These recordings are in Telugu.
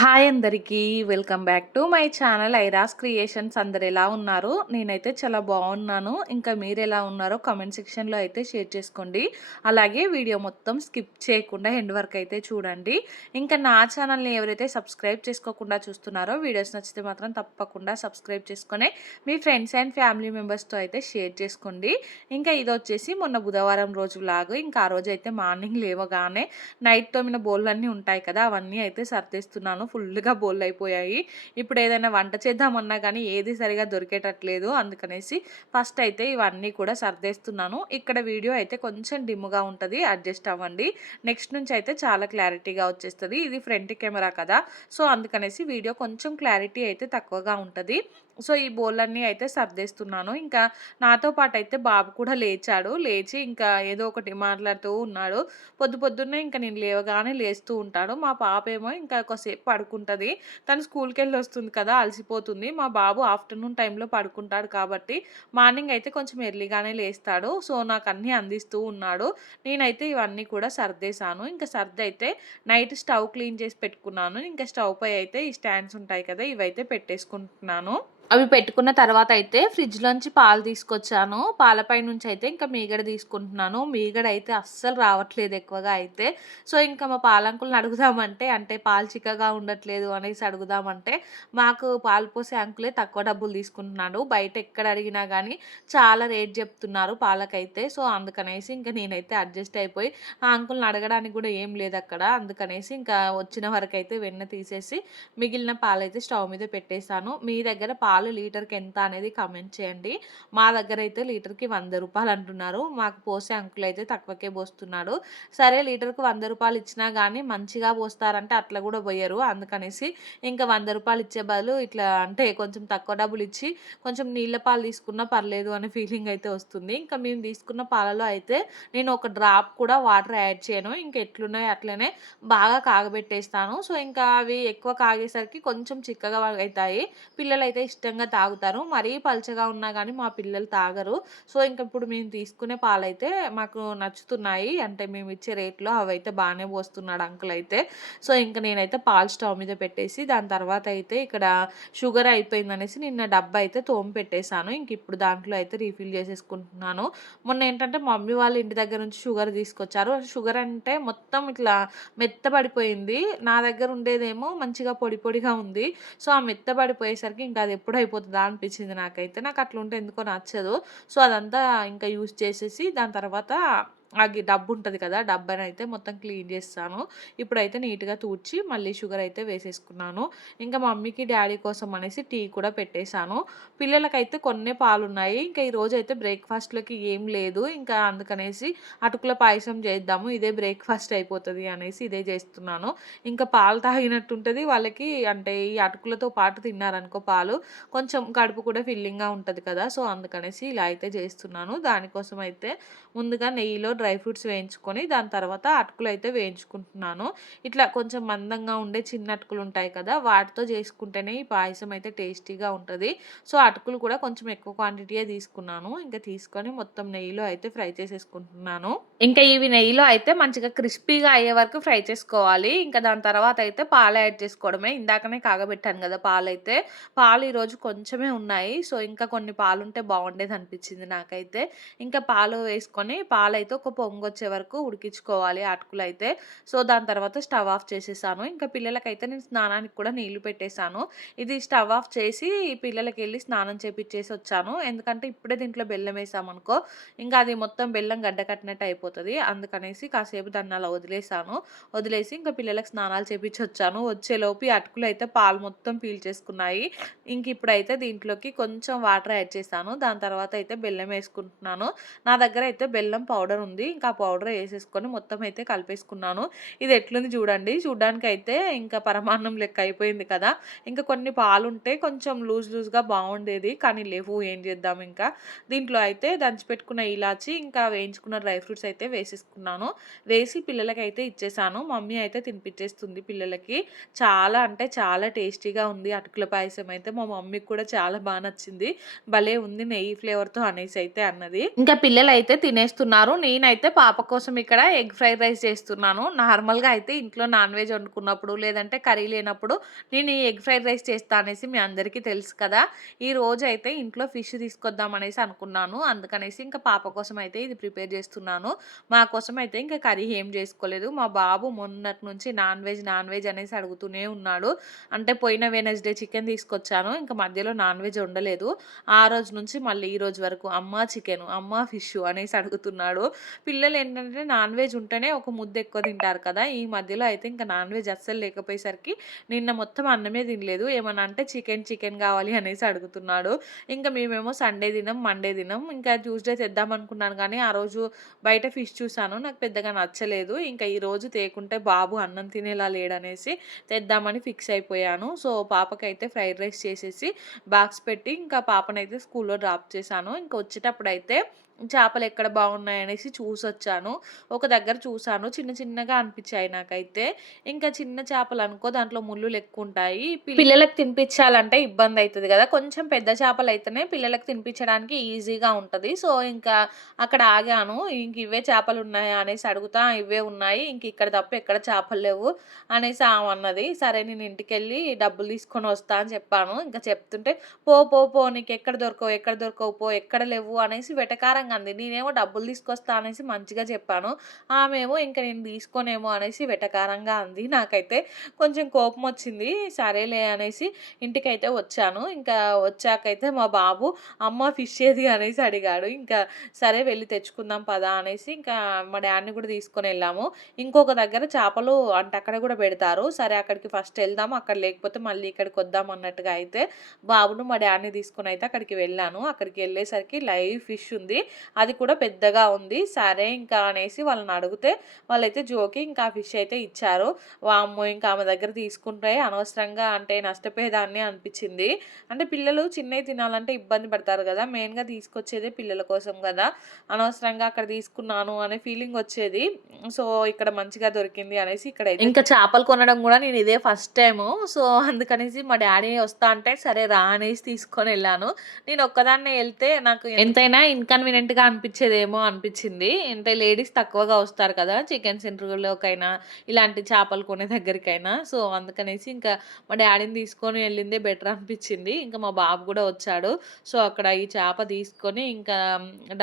హాయ్ అందరికీ welcome back to my channel ఐరాస్ creations. అందరు ఎలా ఉన్నారు? నేనైతే చాలా బాగున్నాను. ఇంకా మీరు ఎలా ఉన్నారో కామెంట్ సెక్షన్లో అయితే షేర్ చేసుకోండి. అలాగే వీడియో మొత్తం స్కిప్ చేయకుండా ఎండ్ వరకు అయితే చూడండి. ఇంకా నా ఛానల్ని ఎవరైతే సబ్స్క్రైబ్ చేసుకోకుండా చూస్తున్నారో వీడియోస్ నచ్చితే మాత్రం తప్పకుండా సబ్స్క్రైబ్ చేసుకొని మీ ఫ్రెండ్స్ అండ్ ఫ్యామిలీ మెంబర్స్తో అయితే షేర్ చేసుకోండి. ఇంకా ఇది వచ్చేసి మొన్న బుధవారం రోజు లాగు. ఇంకా ఆ రోజు అయితే మార్నింగ్ లేవగానే నైట్ తోమిన బోల్ అన్నీ ఉంటాయి కదా అవన్నీ అయితే సర్దేస్తున్నాను. ఫుల్గా బోల్ అయిపోయాయి ఇప్పుడు ఏదైనా వంట చేద్దామన్నా కానీ ఏది సరిగా దొరికేటట్లేదు అందుకనేసి ఫస్ట్ అయితే ఇవన్నీ కూడా సర్దేస్తున్నాను. ఇక్కడ వీడియో అయితే కొంచెం డిమ్గా ఉంటుంది అడ్జస్ట్ అవ్వండి. నెక్స్ట్ నుంచి అయితే చాలా క్లారిటీగా వచ్చేస్తుంది. ఇది ఫ్రంట్ కెమెరా కదా. సో అందుకనేసి వీడియో కొంచెం క్లారిటీ అయితే తక్కువగా ఉంటుంది. సో ఈ బోళ్ళన్నీ అయితే సర్దేస్తున్నాను. ఇంకా నాతో పాటు అయితే బాబు కూడా లేచాడు. లేచి ఇంకా ఏదో ఒకటి మాట్లాడుతూ ఉన్నాడు. పొద్దు పొద్దున్నే ఇంకా నేను లేవగానే లేస్తూ ఉంటాడు. మా పాప ఏమో ఇంకా కొద్దిసేపు పడుకుంటుంది. తను స్కూల్కి వెళ్ళి వస్తుంది కదా అలసిపోతుంది. మా బాబు ఆఫ్టర్నూన్ టైంలో పడుకుంటాడు కాబట్టి మార్నింగ్ అయితే కొంచెం ఎర్లీగానే లేస్తాడు. సో నాకు అన్నీ అందిస్తూ ఉన్నాడు. నేనైతే ఇవన్నీ కూడా సర్దేశాను. ఇంకా సర్ది అయితే నైట్ స్టవ్ క్లీన్ చేసి పెట్టుకున్నాను. ఇంకా స్టవ్ పై అయితే ఈ స్టాండ్స్ ఉంటాయి కదా ఇవైతే పెట్టేసుకుంటున్నాను. అవి పెట్టుకున్న తర్వాత అయితే ఫ్రిడ్జ్లోంచి పాలు తీసుకొచ్చాను. పాలపై నుంచి అయితే ఇంకా మీగడ తీసుకుంటున్నాను. మీగడ అయితే అస్సలు రావట్లేదు ఎక్కువగా అయితే. సో ఇంకా మా పాలంకులను అడుగుదామంటే అంటే పాలు చిక్కగా ఉండట్లేదు అనేసి అడుగుదామంటే మాకు పాలు పోసే అంకులే తక్కువ డబ్బులు తీసుకుంటున్నాడు. బయట ఎక్కడ అడిగినా కానీ చాలా రేట్ చెప్తున్నారు పాలకైతే. సో అందుకనేసి ఇంకా నేనైతే అడ్జస్ట్ అయిపోయి ఆ అంకుల్ని అడగడానికి కూడా ఏం లేదు అక్కడ. అందుకనేసి ఇంకా వచ్చిన వరకు అయితే వెన్న తీసేసి మిగిలిన పాలైతే స్టవ్ మీద పెట్టేశాను. మీ దగ్గర పాలు పాలు లీటర్కి ఎంత అనేది కమెంట్ చేయండి. మా దగ్గర అయితే లీటర్కి వంద రూపాయలు అంటున్నారు. మాకు పోసే అంకులు అయితే తక్కువకే పోస్తున్నాడు. సరే లీటర్కి వంద రూపాయలు ఇచ్చినా కానీ మంచిగా పోస్తారంటే అట్లా కూడా పోయరు. అందుకనేసి ఇంకా వంద రూపాయలు ఇచ్చే బదులు ఇట్లా అంటే కొంచెం తక్కువ డబ్బులు ఇచ్చి కొంచెం నీళ్ళ పాలు తీసుకున్నా పర్లేదు అనే ఫీలింగ్ అయితే వస్తుంది. ఇంకా మేము తీసుకున్న పాలలో అయితే నేను ఒక డ్రాప్ కూడా వాటర్ యాడ్ చేయను. ఇంకా ఎట్లున్నాయి అట్లనే బాగా కాగబెట్టేస్తాను. సో ఇంకా అవి ఎక్కువ కాగేసరికి కొంచెం చిక్కగా అవుతాయి. పిల్లలు అయితే ఇష్టం ఇష్టంగా తాగుతారు. మరీ పలచగా ఉన్నా కానీ మా పిల్లలు తాగరు. సో ఇంక ఇప్పుడు మేము తీసుకునే పాలైతే మాకు నచ్చుతున్నాయి. అంటే మేము ఇచ్చే రేట్లో అవైతే బాగానే పోస్తున్నాడు అంకుల్ అయితే. సో ఇంకా నేనైతే పాలు స్టవ్ మీద పెట్టేసి దాని తర్వాత అయితే ఇక్కడ షుగర్ అయిపోయిందనేసి నిన్న డబ్బా అయితే తోమి పెట్టేశాను. ఇంక ఇప్పుడు దాంట్లో అయితే రీఫిల్ చేసేసుకుంటున్నాను. మొన్న ఏంటంటే మమ్మీ వాళ్ళ ఇంటి దగ్గర నుంచి షుగర్ తీసుకొచ్చారు. షుగర్ అంటే మొత్తం ఇట్లా మెత్తబడిపోయింది. నా దగ్గర ఉండేదేమో మంచిగా పొడి పొడిగా ఉంది. సో ఆ మెత్తబడిపోయేసరికి ఇంకా అది ఎప్పుడు అయిపోతుందా అనిపించింది నాకైతే. నాకు అట్లా ఉంటే ఎందుకో నచ్చదు. సో అదంతా ఇంకా యూస్ చేసేసి దాని తర్వాత అది డబ్బు ఉంటుంది కదా డబ్బాని అయితే మొత్తం క్లీన్ చేస్తాను. ఇప్పుడైతే నీట్గా తూడ్చి మళ్ళీ షుగర్ అయితే వేసేసుకున్నాను. ఇంకా మమ్మీకి డాడీ కోసం అనేసి టీ కూడా పెట్టేశాను. పిల్లలకైతే కొన్ని పాలు ఉన్నాయి ఇంకా ఈరోజు అయితే బ్రేక్ఫాస్ట్లోకి ఏం లేదు. ఇంకా అందుకనేసి అటుకుల పాయసం చేద్దాము. ఇదే బ్రేక్ఫాస్ట్ అయిపోతుంది అనేసి ఇదే చేస్తున్నాను. ఇంకా పాలు తాగినట్టుంటుంది వాళ్ళకి. అంటే ఈ అటుకులతో పాటు తిన్నారనుకో పాలు. కొంచెం కడుపు కూడా ఫిల్లింగ్గా ఉంటుంది కదా. సో అందుకనేసి ఇలా అయితే చేస్తున్నాను. దానికోసం అయితే ముందుగా నెయ్యిలో డ్రై డ్రై ఫ్రూట్స్ వేయించుకొని దాని తర్వాత అటుకులు అయితే వేయించుకుంటున్నాను. ఇట్లా కొంచెం మందంగా ఉండే చిన్న అటుకులు ఉంటాయి కదా వాటితో చేసుకుంటేనే ఈ పాయసం అయితే టేస్టీగా ఉంటుంది. సో అటుకులు కూడా కొంచెం ఎక్కువ క్వాంటిటీయే తీసుకున్నాను. ఇంకా తీసుకొని మొత్తం నెయ్యిలో అయితే ఫ్రై చేసేసుకుంటున్నాను. ఇంకా ఇవి నెయ్యిలో అయితే మంచిగా క్రిస్పీగా అయ్యే వరకు ఫ్రై చేసుకోవాలి. ఇంకా దాని తర్వాత అయితే పాలు యాడ్ చేసుకోవడమే. ఇందాకనే కాగబెట్టాను కదా పాలు అయితే పాలు ఈరోజు కొంచెమే ఉన్నాయి. సో ఇంకా కొన్ని పాలు ఉంటే బాగుండేది అనిపించింది నాకైతే. ఇంకా పాలు వేసుకొని పాలు అయితే ఒక పొంగు వచ్చే వరకు ఉడికించుకోవాలి అటుకులు అయితే. సో దాని తర్వాత స్టవ్ ఆఫ్ చేసేసాను. ఇంకా పిల్లలకైతే నేను స్నానానికి కూడా నీళ్ళు పెట్టేశాను ఇది స్టవ్ ఆఫ్ చేసి పిల్లలకి వెళ్ళి స్నానం చేపించేసి వచ్చాను. ఎందుకంటే ఇప్పుడే దీంట్లో బెల్లం వేసామనుకో ఇంకా అది మొత్తం బెల్లం గడ్డ కట్టినట్టు అయిపోతుంది. అందుకనేసి కాసేపు దాన్ని అలా వదిలేసాను. వదిలేసి ఇంకా పిల్లలకు స్నానాలు చేపించి వచ్చాను. వచ్చేలోపు అటుకులు అయితే పాలు మొత్తం పీల్చేసుకున్నాయి ఇంక ఇప్పుడైతే దీంట్లోకి కొంచెం వాటర్ యాడ్ చేశాను దాని తర్వాత అయితే బెల్లం వేసుకుంటున్నాను. నా దగ్గర అయితే బెల్లం పౌడర్ ఉంది. ఉంది. ఇంకా పౌడర్ వేసేసుకొని మొత్తం అయితే కలిపేసుకున్నాను. ఇది ఎట్లుంది చూడండి. చూడడానికి అయితే ఇంకా పరమాన్నం లెక్క అయిపోయింది కదా. ఇంకా కొన్ని పాలు ఉంటే కొంచెం లూజ్ లూజ్గా బాగుండేది. కానీ లేవు ఏం చేద్దాం ఇంకా. దీంట్లో అయితే దంచిపెట్టుకున్న ఇలాచి ఇంకా వేయించుకున్న డ్రై ఫ్రూట్స్ అయితే వేసేసుకున్నాను. వేసి పిల్లలకి అయితే ఇచ్చేసాను. మమ్మీ అయితే తినిపించేస్తుంది పిల్లలకి. చాలా అంటే చాలా టేస్టీగా ఉంది అటుకుల పాయసం అయితే. మా మమ్మీకి కూడా చాలా బాగా నచ్చింది. భలే ఉంది నెయ్యి ఫ్లేవర్తో అనేసి అయితే అన్నది. ఇంకా పిల్లలు అయితే తినేస్తున్నారు. నేను నేనైతే పాప కోసం ఇక్కడ ఎగ్ ఫ్రైడ్ రైస్ చేస్తున్నాను. నార్మల్గా అయితే ఇంట్లో నాన్ వెజ్ వండుకున్నప్పుడు లేదంటే కర్రీ లేనప్పుడు నేను ఈ ఎగ్ ఫ్రైడ్ రైస్ చేస్తా అనేసి మీ అందరికీ తెలుసు కదా. ఈ రోజు అయితే ఇంట్లో ఫిష్ తీసుకొద్దాం అనేసి అనుకున్నాను. అందుకనేసి ఇంకా పాప కోసం అయితే ఇది ప్రిపేర్ చేస్తున్నాను. మా కోసం అయితే ఇంకా కర్రీ ఏం చేసుకోలేదు. మా బాబు మొన్నటి నుంచి నాన్ వెజ్ నాన్ వెజ్ అనేసి అడుగుతూనే ఉన్నాడు. అంటే పోయిన వెనస్డే చికెన్ తీసుకొచ్చాను. ఇంకా మధ్యలో నాన్ వెజ్ ఉండలేదు ఆ రోజు నుంచి మళ్ళీ ఈ రోజు వరకు అమ్మ చికెన్ అమ్మ ఫిష్ అనేసి అడుగుతున్నాడు. పిల్లలు ఏంటంటే నాన్ వెజ్ ఉంటేనే ఒక ముద్ద ఎక్కువ తింటారు కదా. ఈ మధ్యలో అయితే ఇంకా నాన్ వెజ్ అస్సలు లేకపోయేసరికి నిన్న మొత్తం అన్నమే తినలేదు. ఏమన్నా అంటే చికెన్ చికెన్ కావాలి అనేసి అడుగుతున్నాడు. ఇంకా మేమేమో సండే దినం మండే దినం ఇంకా ట్యూస్డే తెద్దాం అనుకున్నాను కానీ ఆ రోజు బయట ఫిష్ చూసాను నాకు పెద్దగా నచ్చలేదు. ఇంకా ఈ రోజు తేకుంటే బాబు అన్నం తినేలా లేడనేసి తెద్దామని ఫిక్స్ అయిపోయాను. సో పాపకైతే ఫ్రైడ్ రైస్ చేసేసి బాక్స్ పెట్టి ఇంకా పాపనైతే స్కూల్లో డ్రాప్ చేశాను. ఇంకా వచ్చేటప్పుడు అయితే చేపలు ఎక్కడ బాగున్నాయనేసి చూసొచ్చాను. ఒక దగ్గర చూసాను. చిన్న చిన్నగా అనిపించాయి నాకైతే. ఇంకా చిన్న చేపలు అనుకో దాంట్లో ముళ్ళులు ఎక్కువ ఉంటాయి పిల్లలకు తినిపించాలంటే ఇబ్బంది అవుతుంది కదా. కొంచెం పెద్ద చేపలు అయితేనే పిల్లలకు తినిపించడానికి ఈజీగా ఉంటుంది. సో ఇంకా అక్కడ ఆగాను. ఇంక ఇవే చేపలు ఉన్నాయా అనేసి అడుగుతా ఇవే ఉన్నాయి. ఇంక ఇక్కడ తప్ప ఎక్కడ చేపలు లేవు అనేసి ఆమె అన్నది. సరే నేను ఇంటికి వెళ్ళి డబ్బులు తీసుకొని వస్తా అని చెప్పాను. ఇంకా చెప్తుంటే పో పో పో నీకు ఎక్కడ దొరకవు ఎక్కడ దొరకవు పో ఎక్కడ లేవు అనేసి వెటకారం అంది నేనేమో డబ్బులు తీసుకొస్తా అనేసి మంచిగా చెప్పాను. ఆమెమో ఇంకా నేను తీసుకోనేమో అనేసి వెటకారంగా అంది. నాకైతే కొంచెం కోపం వచ్చింది. సరేలే అనేసి ఇంటికైతే వచ్చాను. ఇంకా వచ్చాకైతే మా బాబు అమ్మ ఫిష్ ఏది అనేసి అడిగాడు. ఇంకా సరే వెళ్ళి తెచ్చుకుందాం పదా అనేసి ఇంకా మా డాడీని కూడా తీసుకొని వెళ్ళాము. ఇంకొక దగ్గర చేపలు అంటే అక్కడ కూడా పెడతారు. సరే అక్కడికి ఫస్ట్ వెళ్దాం అక్కడ లేకపోతే మళ్ళీ ఇక్కడికి వద్దాం అన్నట్టుగా అయితే బాబును మా డాడీని తీసుకొని అయితే అక్కడికి వెళ్ళాను. అక్కడికి వెళ్ళేసరికి లైవ్ ఫిష్ ఉంది. అది కూడా పెద్దగా ఉంది. సరే ఇంకా అనేసి వాళ్ళని అడిగితే వాళ్ళైతే జోకి ఇంకా ఫిష్ అయితే ఇచ్చారు. వామ్మో ఇంకా ఆమె దగ్గర తీసుకుంటే అనవసరంగా అంటే నష్టపోయేదాన్ని అనిపించింది. అంటే పిల్లలు చిన్నవి తినాలంటే ఇబ్బంది పడతారు కదా. మెయిన్గా తీసుకొచ్చేదే పిల్లల కోసం కదా. అనవసరంగా అక్కడ తీసుకున్నాను అనే ఫీలింగ్ వచ్చేది. సో ఇక్కడ మంచిగా దొరికింది అనేసి ఇక్కడ ఇంకా చేపలు కొనడం కూడా నేను ఇదే ఫస్ట్ టైము. సో అందుకనేసి మా డాడీ వస్తా అంటే సరే రా అనేసి తీసుకొని వెళ్ళాను. నేను ఒక్కదాన్నే వెళ్తే నాకు ఎంతైనా ఇన్కన్వీనియంట్ డిఫరెంట్గా అనిపించేదేమో అనిపించింది. అంటే లేడీస్ తక్కువగా వస్తారు కదా చికెన్ సెంటర్లోకైనా ఇలాంటి చేపలు కొనే దగ్గరికైనా. సో అందుకనేసి ఇంకా మా డాడీని తీసుకొని వెళ్ళిందే బెటర్ అనిపించింది. ఇంకా మా బాబు కూడా వచ్చాడు. సో అక్కడ ఈ చేప తీసుకొని ఇంకా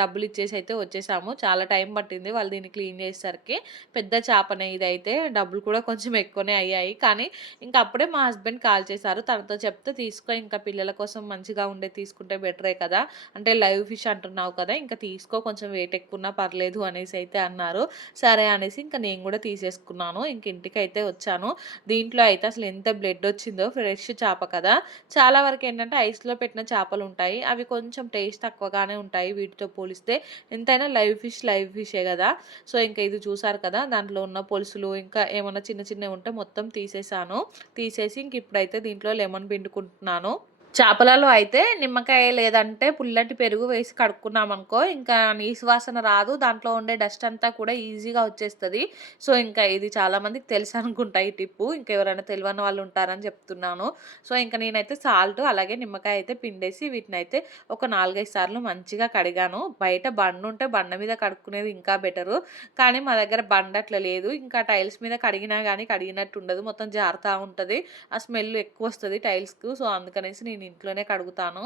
డబ్బులు ఇచ్చేసి అయితే వచ్చేసాము. చాలా టైం పట్టింది వాళ్ళు దీన్ని క్లీన్ చేసేసరికి. పెద్ద చేపనే ఇదైతే. డబ్బులు కూడా కొంచెం ఎక్కువనే అయ్యాయి. కానీ ఇంకా అప్పుడే మా హస్బెండ్ కాల్ చేశారు. తనతో చెప్తే తీసుకో ఇంకా పిల్లల కోసం మంచిగా ఉండే తీసుకుంటే బెటరే కదా. అంటే లైవ్ ఫిష్ అంటున్నావు కదా ఇంకా ఇంకా తీసుకో కొంచెం వెయిట్ ఎక్కువ పర్లేదు అనేసి అయితే అన్నారు. సరే అనేసి ఇంకా నేను కూడా తీసేసుకున్నాను. ఇంక ఇంటికి అయితే వచ్చాను. దీంట్లో అయితే అసలు ఎంత బ్లడ్ వచ్చిందో ఫ్రెష్ చేప కదా. చాలా వరకు ఏంటంటే ఐస్లో పెట్టిన చేపలు ఉంటాయి. అవి కొంచెం టేస్ట్ తక్కువగానే ఉంటాయి వీటితో పోలిస్తే. ఎంతైనా లైవ్ ఫిష్ లైవ్ ఫిషే కదా. సో ఇంకా ఇది చూసారు కదా దాంట్లో ఉన్న పొలుసులు ఇంకా ఏమైనా చిన్న చిన్నవి ఉంటే మొత్తం తీసేసాను. తీసేసి ఇంక ఇప్పుడైతే దీంట్లో లెమన్ పిండుకుంటున్నాను. చేపలలో అయితే నిమ్మకాయ లేదంటే పుల్లటి పెరుగు వేసి కడుక్కున్నాం అనుకో ఇంకా నీసు వాసన రాదు దాంట్లో ఉండే డస్ట్ అంతా కూడా ఈజీగా వచ్చేస్తుంది. సో ఇంకా ఇది చాలామందికి తెలుసు అనుకుంటా ఈ టిప్పు. ఇంకా ఎవరైనా తెలియని వాళ్ళు ఉంటారని చెప్తున్నాను. సో ఇంకా నేనైతే సాల్ట్ అలాగే నిమ్మకాయ అయితే పిండేసి వీటిని అయితే ఒక నాలుగైదు సార్లు మంచిగా కడిగాను. బయట బండ ఉంటే బండ మీద కడుక్కునేది ఇంకా బెటరు. కానీ మా దగ్గర బండ అట్లా లేదు. ఇంకా టైల్స్ మీద కడిగినా కానీ కడిగినట్టు ఉండదు. మొత్తం జారుతూ ఉంటుంది. ఆ స్మెల్ ఎక్కువ వస్తుంది టైల్స్కు. సో అందుకనేసి నేను ఇంట్లోనే కడుగుతాను.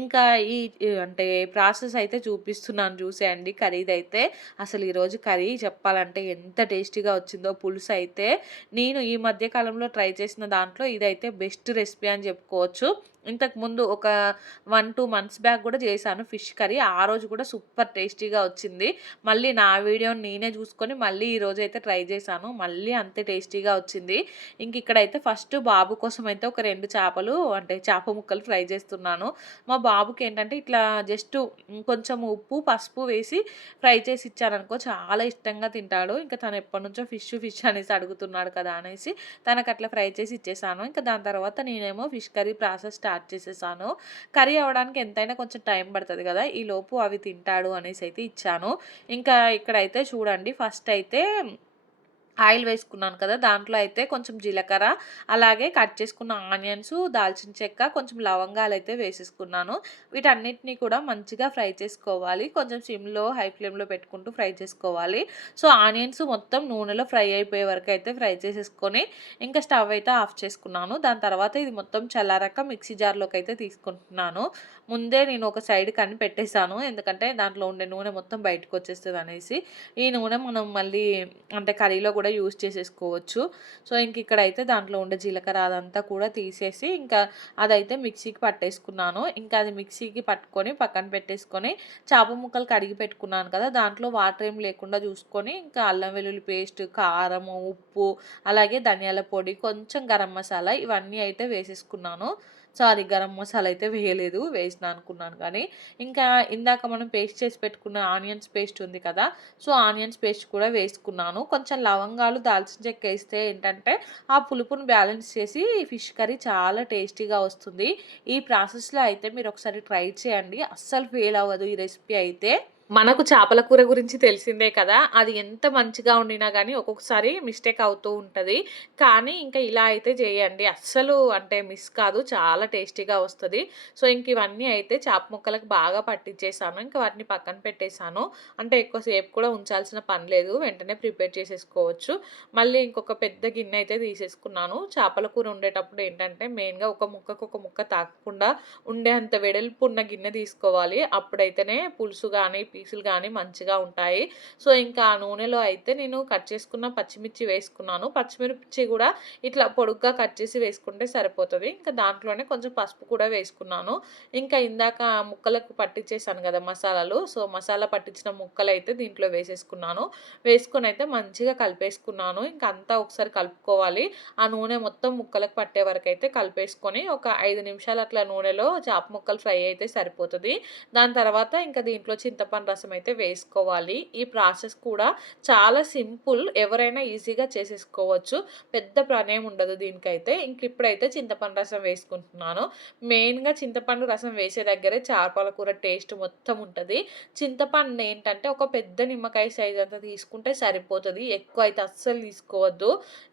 ఇంకా ఈ అంటే ప్రాసెస్ అయితే చూపిస్తున్నాను చూసేయండి కర్రీది అయితే అసలు ఈరోజు కర్రీ చెప్పాలంటే ఎంత టేస్టీగా వచ్చిందో పులుసు అయితే. నేను ఈ మధ్య కాలంలో ట్రై చేసిన దాంట్లో ఇదైతే బెస్ట్ రెసిపీ అని చెప్పుకోవచ్చు. ఇంతకుముందు ఒక వన్ టూ మంత్స్ బ్యాక్ కూడా చేశాను ఫిష్ కర్రీ. ఆ రోజు కూడా సూపర్ టేస్టీగా వచ్చింది. మళ్ళీ నా వీడియోని నేనే చూసుకొని మళ్ళీ ఈరోజు అయితే ట్రై చేశాను. మళ్ళీ అంతే టేస్టీగా వచ్చింది. ఇంక ఇక్కడైతే ఫస్ట్ బాబు కోసం అయితే ఒక రెండు చేపలు అంటే చేప ముక్కలు ఫ్రై చేస్తున్నాను. మా బాబుకి ఏంటంటే ఇట్లా జస్ట్ కొంచెం ఉప్పు పసుపు వేసి ఫ్రై చేసి ఇచ్చారనుకో చాలా ఇష్టంగా తింటాడు. ఇంకా తను ఎప్పటి నుంచో ఫిష్ ఫిష్ అనేసి అడుగుతున్నాడు కదా అనేసి తనకు అట్లా ఫ్రై చేసి ఇచ్చేసాను ఇంకా దాని తర్వాత నేనేమో ఫిష్ కర్రీ ప్రాసెస్ స్టార్ట్ చేసేసాను. కర్రీ అవ్వడానికి ఎంతైనా కొంచెం టైం పడుతుంది కదా ఈ లోపు అవి తింటాడు అనేసి అయితే ఇచ్చాను. ఇంకా ఇక్కడైతే చూడండి ఫస్ట్ అయితే ఆయిల్ వేసుకున్నాను కదా దాంట్లో అయితే కొంచెం జీలకర్ర అలాగే కట్ చేసుకున్న ఆనియన్స్ దాల్చిన చెక్క కొంచెం లవంగాలు అయితే వేసేసుకున్నాను. వీటన్నిటిని కూడా మంచిగా ఫ్రై చేసుకోవాలి. కొంచెం సిమ్లో హై ఫ్లేమ్లో పెట్టుకుంటూ ఫ్రై చేసుకోవాలి. సో ఆనియన్స్ మొత్తం నూనెలో ఫ్రై అయిపోయే వరకు అయితే ఫ్రై చేసేసుకొని ఇంకా స్టవ్ అయితే ఆఫ్ చేసుకున్నాను. దాని తర్వాత ఇది మొత్తం చల్లారాక మిక్సీ జార్లోకి అయితే తీసుకుంటున్నాను. ముందే నేను ఒక సైడ్ కని పెట్టేశాను ఎందుకంటే దాంట్లో ఉండే నూనె మొత్తం బయటకు వచ్చేస్తుంది అనేసి. ఈ నూనె మనం మళ్ళీ అంటే కర్రీలో కూడా యూస్ చేసేసుకోవచ్చు. సో ఇంక ఇక్కడైతే దాంట్లో ఉండే జీలకర్ర అదంతా కూడా తీసేసి ఇంకా అదైతే మిక్సీకి పట్టేసుకున్నాను. ఇంకా అది మిక్సీకి పట్టుకొని పక్కన పెట్టేసుకొని చేప ముక్కలు కడిగి పెట్టుకున్నాను కదా. దాంట్లో వాటర్ ఏం లేకుండా చూసుకొని ఇంకా అల్లం వెల్లుల్లి పేస్ట్ కారం ఉప్పు అలాగే ధనియాల పొడి కొంచెం గరం మసాలా ఇవన్నీ అయితే వేసేసుకున్నాను. సారీ గరం మసాలా అయితే వేయలేదు వేసిన అనుకున్నాను. కానీ ఇంకా ఇందాక మనం పేస్ట్ చేసి పెట్టుకున్న ఆనియన్స్ పేస్ట్ ఉంది కదా సో ఆనియన్స్ పేస్ట్ కూడా వేసుకున్నాను. కొంచెం లవంగాలు దాల్చిన చెక్క వేస్తే ఏంటంటే ఆ పులుపుని బ్యాలెన్స్ చేసి ఫిష్ కర్రీ చాలా టేస్టీగా వస్తుంది. ఈ ప్రాసెస్లో అయితే మీరు ఒకసారి ట్రై చేయండి. అస్సలు ఫెయిల్ అవ్వదు ఈ రెసిపీ అయితే. మనకు చేపల కూర గురించి తెలిసిందే కదా అది ఎంత మంచిగా వండినా కానీ ఒక్కొక్కసారి మిస్టేక్ అవుతూ ఉంటుంది. కానీ ఇంకా ఇలా అయితే చేయండి. అస్సలు అంటే మిస్ కాదు చాలా టేస్టీగా వస్తుంది. సో ఇంక ఇవన్నీ అయితే చేప ముక్కలకు బాగా పట్టించేసాను ఇంకా వాటిని పక్కన పెట్టేశాను అంటే ఎక్కువసేపు కూడా ఉంచాల్సిన పని లేదు. వెంటనే ప్రిపేర్ చేసేసుకోవచ్చు. మళ్ళీ ఇంకొక పెద్ద గిన్నె అయితే తీసేసుకున్నాను. చేపల కూర ఉండేటప్పుడు ఏంటంటే మెయిన్గా ఒక ముక్కకు ఒక ముక్క తాకకుండా ఉండే అంత వెడల్పు ఉన్న గిన్నె తీసుకోవాలి. అప్పుడైతేనే పులుసు కానీ పీసులు కానీ మంచిగా ఉంటాయి. సో ఇంకా ఆ నూనెలో అయితే నేను కట్ చేసుకున్న పచ్చిమిర్చి వేసుకున్నాను. పచ్చిమిర్చి కూడా ఇట్లా పొడుగ్గా కట్ చేసి వేసుకుంటే సరిపోతుంది. ఇంకా దాంట్లోనే కొంచెం పసుపు కూడా వేసుకున్నాను. ఇంకా ఇందాక ముక్కలకు పట్టించేసాను కదా మసాలాలు. సో మసాలా పట్టించిన ముక్కలు అయితే దీంట్లో వేసేసుకున్నాను. వేసుకొని అయితే మంచిగా కలిపేసుకున్నాను. ఇంకా అంతా ఒకసారి కలుపుకోవాలి. ఆ నూనె మొత్తం ముక్కలకు పట్టే వరకు అయితే కలిపేసుకొని ఒక ఐదు నిమిషాలు అట్లా నూనెలో చేప ముక్కలు ఫ్రై అయితే సరిపోతుంది. దాని తర్వాత ఇంకా దీంట్లో చింతపండు రసం అయితే వేసుకోవాలి. ఈ ప్రాసెస్ కూడా చాలా సింపుల్ ఎవరైనా ఈజీగా చేసేసుకోవచ్చు. పెద్ద ప్రణయం ఉండదు దీనికైతే. ఇంక ఇప్పుడైతే చింతపండు రసం వేసుకుంటున్నాను. మెయిన్గా చింతపండు రసం వేసే దగ్గరే చేపల కూర టేస్ట్ మొత్తం ఉంటుంది. చింతపండు ఏంటంటే ఒక పెద్ద నిమ్మకాయ సైజ్ అంతా తీసుకుంటే సరిపోతుంది. ఎక్కువ అయితే అస్సలు తీసుకోవద్దు.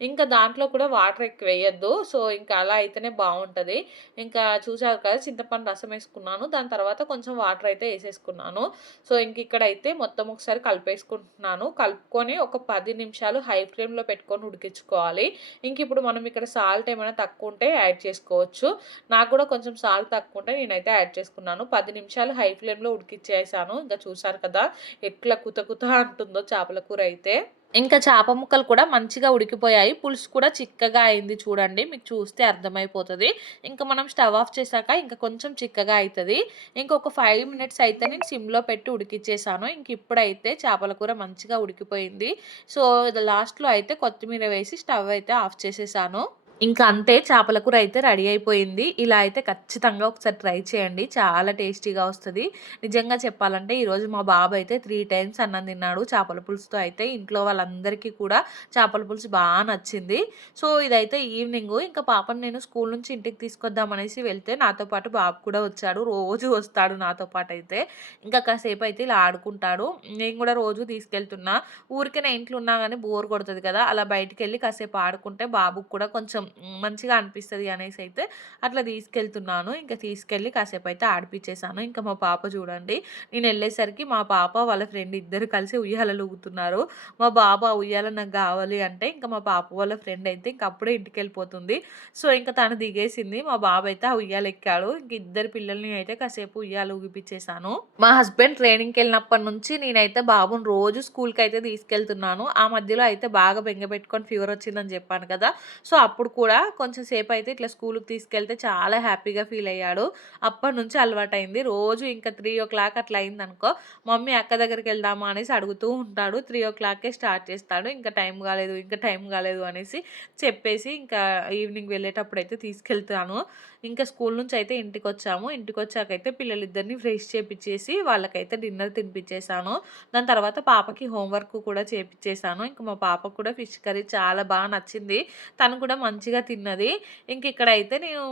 ఇంకా దాంట్లో కూడా వాటర్ ఎక్కువ వేయద్దు. సో ఇంకా అలా అయితేనే బాగుంటుంది. ఇంకా చూసారు కదా చింతపండు రసం వేసుకున్నాను. దాని తర్వాత కొంచెం వాటర్ అయితే వేసేసుకున్నాను. సో ఇంక ఇక్కడైతే మొత్తం ఒకసారి కలిపేసుకుంటున్నాను. కలుపుకొని ఒక పది నిమిషాలు హై ఫ్లేమ్లో పెట్టుకొని ఉడికించుకోవాలి. ఇంక ఇప్పుడు మనం ఇక్కడ సాల్ట్ ఏమైనా తక్కువ ఉంటే యాడ్ చేసుకోవచ్చు. నాకు కూడా కొంచెం సాల్ట్ తక్కువ ఉంటే నేనైతే యాడ్ చేసుకున్నాను. పది నిమిషాలు హై ఫ్లేమ్లో ఉడికిచ్చేసాను. ఇంకా చూసారు కదా ఎట్లా కుత కుత అంటుందో చేపల కూర అయితే. ఇంకా చేప ముక్కలు కూడా మంచిగా ఉడికిపోయాయి. పులుసు కూడా చిక్కగా అయింది చూడండి. మీకు చూస్తే అర్థమైపోతుంది. ఇంకా మనం స్టవ్ ఆఫ్ చేశాక ఇంకా కొంచెం చిక్కగా అవుతుంది ఇంకొక ఫైవ్ మినిట్స్ అయితే నేను సిమ్లో పెట్టి ఉడికిచ్చేసాను. ఇంక ఇప్పుడైతే చేపల కూర మంచిగా ఉడికిపోయింది. సో లాస్ట్లో అయితే కొత్తిమీర వేసి స్టవ్ అయితే ఆఫ్ చేసేసాను. ఇంకా అంతే చేపల కూర అయితే రెడీ అయిపోయింది. ఇలా అయితే ఖచ్చితంగా ఒకసారి ట్రై చేయండి. చాలా టేస్టీగా వస్తుంది. నిజంగా చెప్పాలంటే ఈరోజు మా బాబు అయితే త్రీ టైమ్స్ అన్నం తిన్నాడు. చేపల పులుసుతో అయితే ఇంట్లో వాళ్ళందరికీ కూడా చేపల పులుసు బాగా నచ్చింది. సో ఇదైతే ఈవినింగ్. ఇంకా పాపను నేను స్కూల్ నుంచి ఇంటికి తీసుకొద్దామనేసి వెళ్తే నాతో పాటు బాబు కూడా వచ్చాడు. రోజు వస్తాడు నాతో పాటు అయితే. ఇంకా కాసేపు అయితే ఇలా ఆడుకుంటాడు. నేను కూడా రోజు తీసుకెళ్తున్నా. ఊరికే నేను ఇంట్లో ఉన్నా కానీ బోర్ కొడుతుంది కదా. అలా బయటికి వెళ్ళి కాసేపు ఆడుకుంటే బాబుకు కూడా కొంచెం మంచిగా అనిపిస్తుంది అనేసి అయితే అట్లా తీసుకెళ్తున్నాను. ఇంకా తీసుకెళ్ళి కాసేపు అయితే ఆడిపించేసాను ఇంకా మా పాప చూడండి నేను వెళ్ళేసరికి మా పాప వాళ్ళ ఫ్రెండ్ ఇద్దరు కలిసి ఉయ్యాలలు ఊగుతున్నారు మా బాబా ఉయ్యాల నాకు కావాలి అంటే ఇంకా మా పాప వాళ్ళ ఫ్రెండ్ అయితే ఇంక అప్పుడే ఇంటికి వెళ్ళిపోతుంది సో ఇంకా తను దిగేసింది. మా బాబు అయితే ఆ ఉయ్యాలు ఎక్కాడు. ఇంక ఇద్దరు పిల్లల్ని అయితే కాసేపు ఉయ్యాలు ఊగిపించేసాను మా హస్బెండ్ ట్రైనింగ్కి వెళ్ళినప్పటి నుంచి నేనైతే బాబుని రోజు స్కూల్కి అయితే తీసుకెళ్తున్నాను. ఆ మధ్యలో అయితే బాగా బెంగ పెట్టుకొని ఫీవర్ వచ్చిందని చెప్పాను కదా. సో అప్పుడు కూడా కొంచెం సేపు అయితే ఇట్లా స్కూల్కి తీసుకెళ్తే చాలా హ్యాపీగా ఫీల్ అయ్యాడు. అప్పటి నుంచి అలవాటైంది. రోజు ఇంకా త్రీ ఓ క్లాక్ అట్లా అయింది అనుకో మమ్మీ అక్క దగ్గరికి వెళ్దామా? అనేసి అడుగుతూ ఉంటాడు. త్రీ ఓ క్లాక్కే స్టార్ట్ చేస్తాడు. ఇంకా టైం కాలేదు ఇంకా టైం కాలేదు అనేసి చెప్పేసి ఇంకా ఈవినింగ్ వెళ్ళేటప్పుడు అయితే తీసుకెళ్తాను. ఇంకా స్కూల్ నుంచి అయితే ఇంటికి వచ్చాము ఇంటికి వచ్చాకైతే పిల్లలిద్దరిని ఫ్రెష్ చేపించేసి వాళ్ళకైతే డిన్నర్ తినిపించేశాను దాని తర్వాత పాపకి హోంవర్క్ కూడా చేపించేశాను ఇంకా మా పాపకు కూడా ఫిష్ కర్రీ చాలా బాగా నచ్చింది. తను కూడా మంచి మంచిగా తిన్నది. ఇంక ఇక్కడ అయితే నేను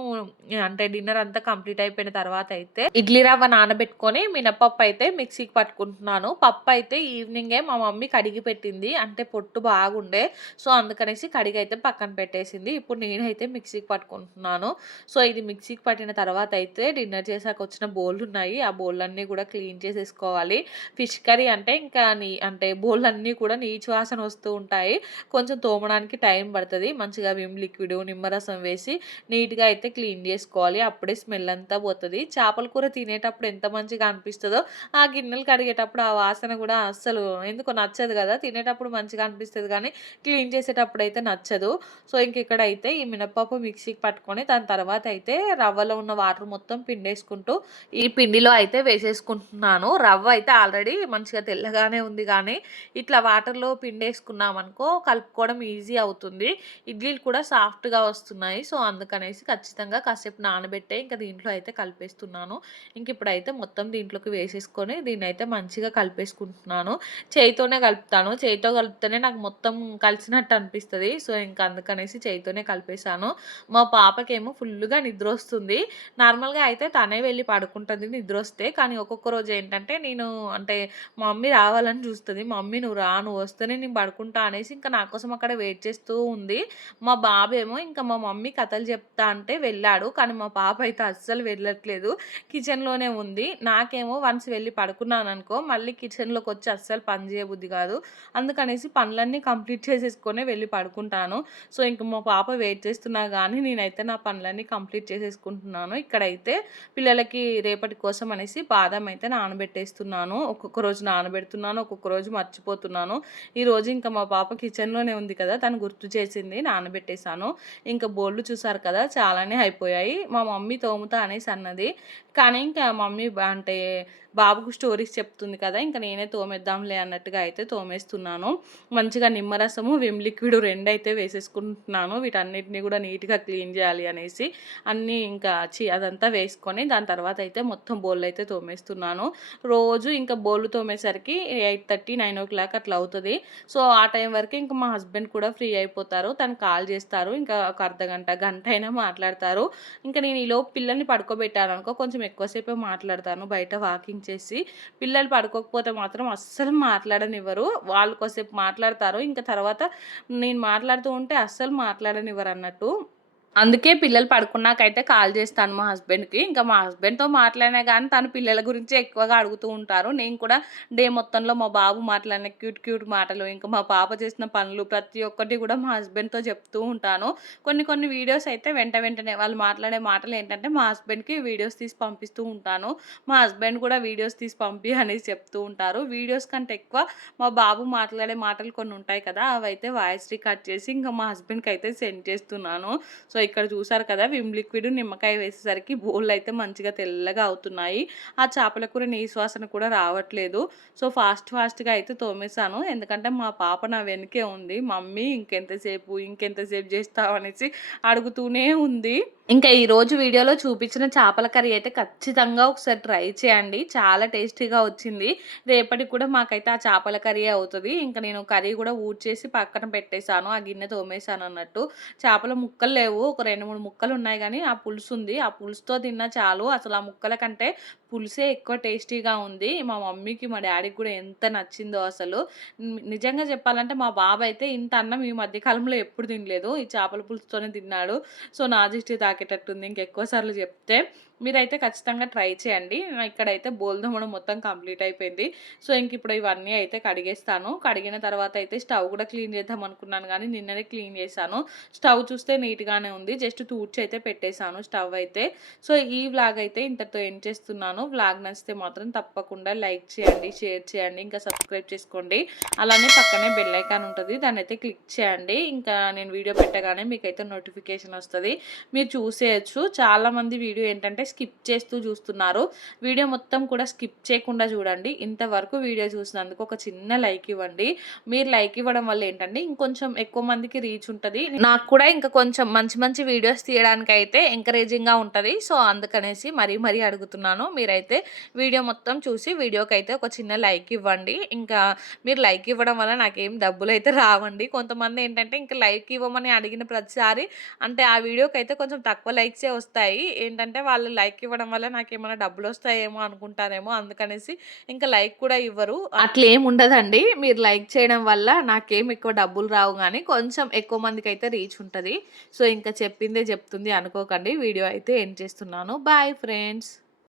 అంటే డిన్నర్ అంతా కంప్లీట్ అయిపోయిన తర్వాత అయితే ఇడ్లీ రవ్వ నానబెట్టుకొని మినపప్పు అయితే మిక్సీకి పట్టుకుంటున్నాను. పప్పు అయితే ఈవినింగే మా మమ్మీ కడిగి పెట్టింది. అంటే పొట్టు బాగుండే. సో అందుకనేసి కడిగి అయితే పక్కన పెట్టేసింది. ఇప్పుడు నేనైతే మిక్సీకి పట్టుకుంటున్నాను. సో ఇది మిక్సీకి పట్టిన తర్వాత అయితే డిన్నర్ చేసాక వచ్చిన బౌల్ ఉన్నాయి. ఆ బౌల్ అన్నీ కూడా క్లీన్ చేసేసుకోవాలి. ఫిష్ కర్రీ అంటే ఇంకా నీ అంటే బౌల్ అన్నీ కూడా నీచు వాసన వస్తూ ఉంటాయి. కొంచెం తోమడానికి టైం పడుతుంది. మంచిగా విమ్ లిక్విడ్ నిమ్మరసం వేసి నీట్గా అయితే క్లీన్ చేసుకోవాలి. అప్పుడే స్మెల్ అంతా పోతుంది. చేపల కూర తినేటప్పుడు ఎంత మంచిగా అనిపిస్తుందో ఆ గిన్నెలు కడిగేటప్పుడు ఆ వాసన కూడా అస్సలు ఎందుకు నచ్చదు కదా. తినేటప్పుడు మంచిగా అనిపిస్తుంది కానీ క్లీన్ చేసేటప్పుడు అయితే నచ్చదు. సో ఇంక ఇక్కడైతే ఈ మినపప్పు మిక్సీకి పట్టుకొని దాని తర్వాత అయితే రవ్వలో ఉన్న వాటర్ మొత్తం పిండేసుకుంటూ ఈ పిండిలో అయితే వేసేసుకుంటున్నాను. రవ్వ అయితే ఆల్రెడీ మంచిగా తెల్లగానే ఉంది కానీ ఇట్లా వాటర్లో పిండేసుకున్నామనుకో కలుపుకోవడం ఈజీ అవుతుంది. ఇడ్లీలు కూడా సాఫ్ట్గా వస్తున్నాయి. సో అందుకనేసి ఖచ్చితంగా కాసేపు నానబెట్టే ఇంకా దీంట్లో అయితే కలిపేస్తున్నాను. ఇంక ఇప్పుడైతే మొత్తం దీంట్లోకి వేసేసుకొని దీన్ని అయితే మంచిగా కలిపేసుకుంటున్నాను. చేయితోనే కలుపుతాను. చేయితో కలిపితేనే నాకు మొత్తం కలిసినట్టు అనిపిస్తుంది. సో ఇంకా అందుకనేసి చేయితోనే కలిపేశాను. మా పాపకేమో ఫుల్గా నిద్ర వస్తుంది. నార్మల్గా అయితే తనే వెళ్ళి పడుకుంటుంది నిద్ర వస్తే. కానీ ఒక్కొక్క రోజు ఏంటంటే నేను అంటే మా మమ్మీ రావాలని చూస్తుంది. మమ్మీ నువ్వు రా నువ్వు వస్తేనే నేను పడుకుంటా అనేసి ఇంకా నా కోసం అక్కడ వెయిట్ చేస్తూ ఉంది. మా బాబు ఏమో ఇంకా మా మమ్మీ కథలు చెప్తా అంటే వెళ్ళాడు. కానీ మా పాప అయితే అస్సలు వెళ్ళట్లేదు. కిచెన్లోనే ఉంది. నాకేమో వన్స్ వెళ్ళి పడుకున్నాను అనుకో మళ్ళీ కిచెన్లోకి వచ్చి అస్సలు పని చేయబుద్ధి కాదు. అందుకనేసి పనులన్నీ కంప్లీట్ చేసేసుకొని వెళ్ళి పడుకుంటాను. సో ఇంక మా పాప వెయిట్ చేస్తున్నా కానీ నేనైతే నా పనులన్నీ కంప్లీట్ చేసేసుకుంటున్నాను. ఇక్కడైతే పిల్లలకి రేపటి కోసం అనేసి బాదం అయితే నానబెట్టేస్తున్నాను. ఒక్కొక్క రోజు నానబెడుతున్నాను. ఒక్కొక్క రోజు మర్చిపోతున్నాను. ఈరోజు ఇంకా మా పాప కిచెన్లోనే ఉంది కదా తను గుర్తు చేసింది నానబెట్టేశాను. ఇంకా బోళ్ళు చూసారు కదా చాలానే అయిపోయాయి. మా మమ్మీ తోముతా అనేసి అన్నది. కానీ ఇంకా మమ్మీ అంటే బాబుకు స్టోరీస్ చెప్తుంది కదా ఇంకా నేనే తోమేద్దాంలే అన్నట్టుగా అయితే తోమేస్తున్నాను. మంచిగా నిమ్మరసము విమ్ లిక్విడ్ రెండు అయితే వేసేసుకుంటున్నాను. వీటన్నిటిని కూడా నీట్గా క్లీన్ చేయాలి అనేసి అన్నీ ఇంకా చి అదంతా వేసుకొని దాని తర్వాత అయితే మొత్తం బౌల్ అయితే తోమేస్తున్నాను. రోజు ఇంకా బౌల్ తోమేసరికి eight thirty nine o'clock అట్లా అవుతుంది. సో ఆ టైం వరకు ఇంకా మా హస్బెండ్ కూడా ఫ్రీ అయిపోతారు. తను కాల్ చేస్తారు. ఇంకా ఒక అర్ధ గంట గంట అయినా మాట్లాడతారు. ఇంకా నేను ఈలో పిల్లల్ని పడుకోబెట్టాను అనుకో కొంచెం ఎక్కువసేపే మాట్లాడతాను బయట వాకింగ్ చేసి. పిల్లలు పడుకోకపోతే మాత్రం అస్సలు మాట్లాడనివ్వరు. వాళ్ళు కొద్దిసేపు మాట్లాడతారు. ఇంకా తర్వాత నేను మాట్లాడుతూ ఉంటే అస్సలు మాట్లాడనివ్వరు అన్నట్టు. అందుకే పిల్లలు పడుకున్నాకైతే కాల్ చేస్తాను మా హస్బెండ్కి. ఇంకా మా హస్బెండ్తో మాట్లాడినా కానీ తను పిల్లల గురించి ఎక్కువగా అడుగుతూ ఉంటారు. నేను కూడా డే మొత్తంలో మా బాబు మాట్లాడిన క్యూట్ క్యూట్ మాటలు ఇంకా మా పాప చేసిన పనులు ప్రతి ఒక్కటి కూడా మా హస్బెండ్తో చెప్తూ ఉంటాను. కొన్ని కొన్ని వీడియోస్ అయితే వెంట వెంటనే వాళ్ళు మాట్లాడే మాటలు ఏంటంటే మా హస్బెండ్కి వీడియోస్ తీసి పంపిస్తూ ఉంటాను. మా హస్బెండ్ కూడా వీడియోస్ తీసి పంపి అనేసి చెప్తూ ఉంటారు. వీడియోస్ కంటే ఎక్కువ మా బాబు మాట్లాడే మాటలు కొన్ని ఉంటాయి కదా అవి అయితే వాయిస్ రికార్డ్ చేసి ఇంకా మా హస్బెండ్కి అయితే సెండ్ చేస్తున్నాను. సో ఇక్కడ చూసారు కదా విమ్ లిక్విడ్ నిమ్మకాయ వేసేసరికి బోళ్ళు అయితే మంచిగా తెల్లగా అవుతున్నాయి. ఆ చేపల కూర నీశ్వాసన కూడా రావట్లేదు. సో ఫాస్ట్ ఫాస్ట్గా అయితే తోమేశాను. ఎందుకంటే మా పాప నా వెనుకే ఉంది. మమ్మీ ఇంకెంతసేపు ఇంకెంతసేపు చేస్తావు అనేసి అడుగుతూనే ఉంది. ఇంకా ఈరోజు వీడియోలో చూపించిన చేపల కర్రీ అయితే ఖచ్చితంగా ఒకసారి ట్రై చేయండి. చాలా టేస్టీగా వచ్చింది. రేపటికి కూడా మాకైతే ఆ చేపల కర్రీ అవుతుంది. ఇంకా నేను కర్రీ కూడా ఊడ్చేసి పక్కన పెట్టేశాను. ఆ గిన్నె తోమేశాను అన్నట్టు. చేపల ముక్కలు లేవు. ఒక రెండు మూడు ముక్కలు ఉన్నాయి కానీ ఆ పులుసు ఉంది ఆ పులుసుతో తిన్నా చాలు. అసలు ఆ ముక్కల కంటే పులుసే ఎక్కువ టేస్టీగా ఉంది. మా మమ్మీకి మా డాడీకి కూడా ఎంత నచ్చిందో అసలు. నిజంగా చెప్పాలంటే మా బాబు అయితే ఇంత అన్నం ఈ మధ్యకాలంలో ఎప్పుడు తినలేదు. ఈ చేపల పులుసుతోనే తిన్నాడు. సో నా దిష్టి తాకేటట్టుంది. ఇంకెక్కువ సార్లు చెప్తే మీరైతే ఖచ్చితంగా ట్రై చేయండి. ఇక్కడైతే బోల్దమ్మడం మొత్తం కంప్లీట్ అయిపోయింది. సో ఇంక ఇప్పుడు ఇవన్నీ అయితే కడిగేస్తాను. కడిగిన తర్వాత అయితే స్టవ్ కూడా క్లీన్ చేద్దాం అనుకున్నాను కానీ నిన్ననే క్లీన్ చేశాను. స్టవ్ చూస్తే నీట్గానే ఉంది. జస్ట్ తూడ్చి అయితే పెట్టేశాను స్టవ్ అయితే. సో ఈ వ్లాగ్ అయితే ఇంతతో ఎండ్ చేస్తున్నాను. వ్లాగ్ నచ్చితే మాత్రం తప్పకుండా లైక్ చేయండి షేర్ చేయండి ఇంకా సబ్స్క్రైబ్ చేసుకోండి. అలానే పక్కనే బెల్ ఐకాన్ ఉంటుంది. దాన్ని అయితే క్లిక్ చేయండి. ఇంకా నేను వీడియో పెట్టగానే మీకైతే నోటిఫికేషన్ వస్తుంది. మీరు చూసేయచ్చు. చాలామంది వీడియో ఏంటంటే స్కిప్ చేస్తూ చూస్తున్నారు. వీడియో మొత్తం కూడా స్కిప్ చేయకుండా చూడండి. ఇంతవరకు వీడియో చూసినందుకు ఒక చిన్న లైక్ ఇవ్వండి. మీరు లైక్ ఇవ్వడం వల్ల ఏంటంటే ఇంకొంచెం ఎక్కువ మందికి రీచ్ ఉంటుంది. నాకు కూడా ఇంకా కొంచెం మంచి మంచి వీడియోస్ తీయడానికి అయితే ఎంకరేజింగ్గా ఉంటుంది. సో అందుకనేసి మరీ మరీ అడుగుతున్నాను. మీరైతే వీడియో మొత్తం చూసి వీడియోకి అయితే ఒక చిన్న లైక్ ఇవ్వండి. ఇంకా మీరు లైక్ ఇవ్వడం వల్ల నాకేం డబ్బులు అయితే రావండి. కొంతమంది ఏంటంటే ఇంకా లైక్ ఇవ్వమని అడిగిన ప్రతిసారి అంటే ఆ వీడియోకి అయితే కొంచెం తక్కువ లైక్సే వస్తాయి. ఏంటంటే వాళ్ళు లైక్ ఇవ్వడం వల్ల నాకు ఏమైనా డబ్బులు వస్తాయేమో అనుకుంటారేమో అందుకనేసి ఇంకా లైక్ కూడా ఇవ్వరు. అట్లా ఉండదండి మీరు లైక్ చేయడం వల్ల నాకేం ఎక్కువ డబ్బులు రావు కానీ కొంచెం ఎక్కువ మందికి అయితే రీచ్ ఉంటుంది. సో ఇంకా చెప్పిందే చెప్తుంది అనుకోకండి. వీడియో అయితే ఎండ్ చేస్తున్నాను. Bye friends.